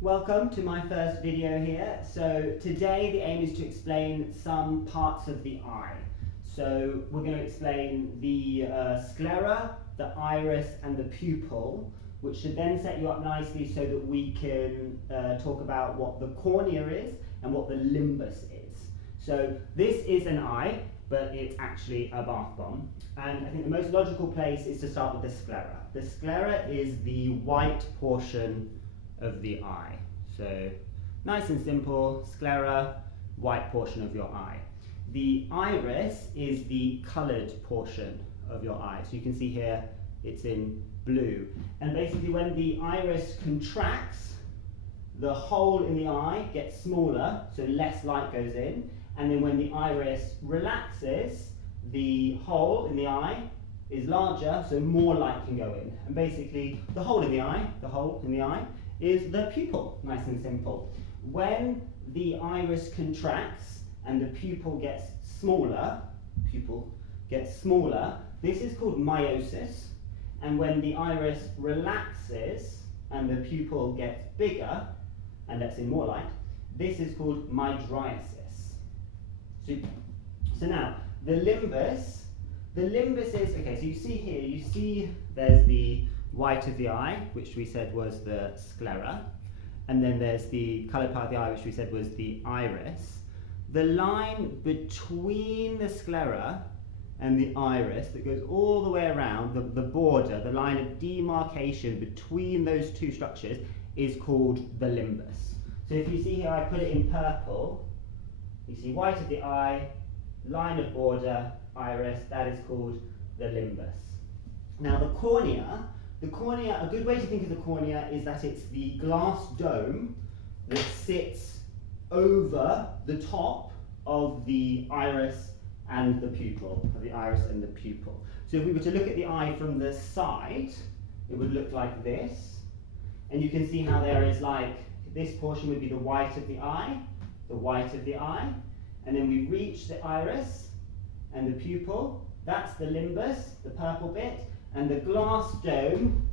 Welcome to my first video here. So today the aim is to explain some parts of the eye. So we're going to explain the sclera, the iris and the pupil, which should then set you up nicely so that we can talk about what the cornea is and what the limbus is. So this is an eye, but it's actually a bath bomb. And I think the most logical place is to start with the sclera. The sclera is the white portion of the eye. So nice and simple, sclera, white portion of your eye. The iris is the coloured portion of your eye. So you can see here it's in blue. And basically when the iris contracts, the hole in the eye gets smaller, so less light goes in. And then when the iris relaxes, the hole in the eye is larger, so more light can go in. And basically the hole in the eye is the pupil, nice and simple. When the iris contracts and the pupil gets smaller, this is called meiosis. And when the iris relaxes and the pupil gets bigger and lets in more light, this is called mydriasis. So now, the limbus is, okay, so you see here, there's the white of the eye, which we said was the sclera, and then there's the coloured part of the eye, which we said was the iris. The line between the sclera and the iris that goes all the way around, the border, the line of demarcation between those two structures is called the limbus. So if you see here, I put it in purple. You see white of the eye, line of border, iris, that is called the limbus. Now the cornea, a good way to think of the cornea is that it's the glass dome that sits over the top of the iris and the pupil, So if we were to look at the eye from the side, it would look like this. And you can see how there is this portion would be the white of the eye, and then we reach the iris and the pupil. That's the limbus, the purple bit, and the glass dome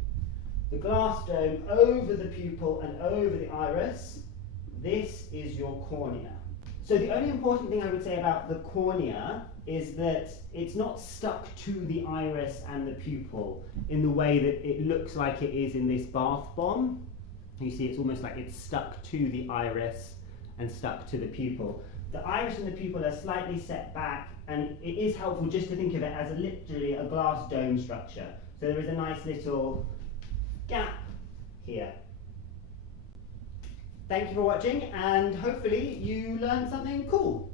over the pupil and over the iris, this is your cornea. So the only important thing I would say about the cornea is that it's not stuck to the iris and the pupil in the way that it looks like it is in this bath bomb. You see it's almost like it's stuck to the iris and stuck to the pupil. The iris and the pupil are slightly set back, and it is helpful just to think of it as literally a glass dome structure. So there is a nice little gap here. Thank you for watching, and hopefully you learned something cool.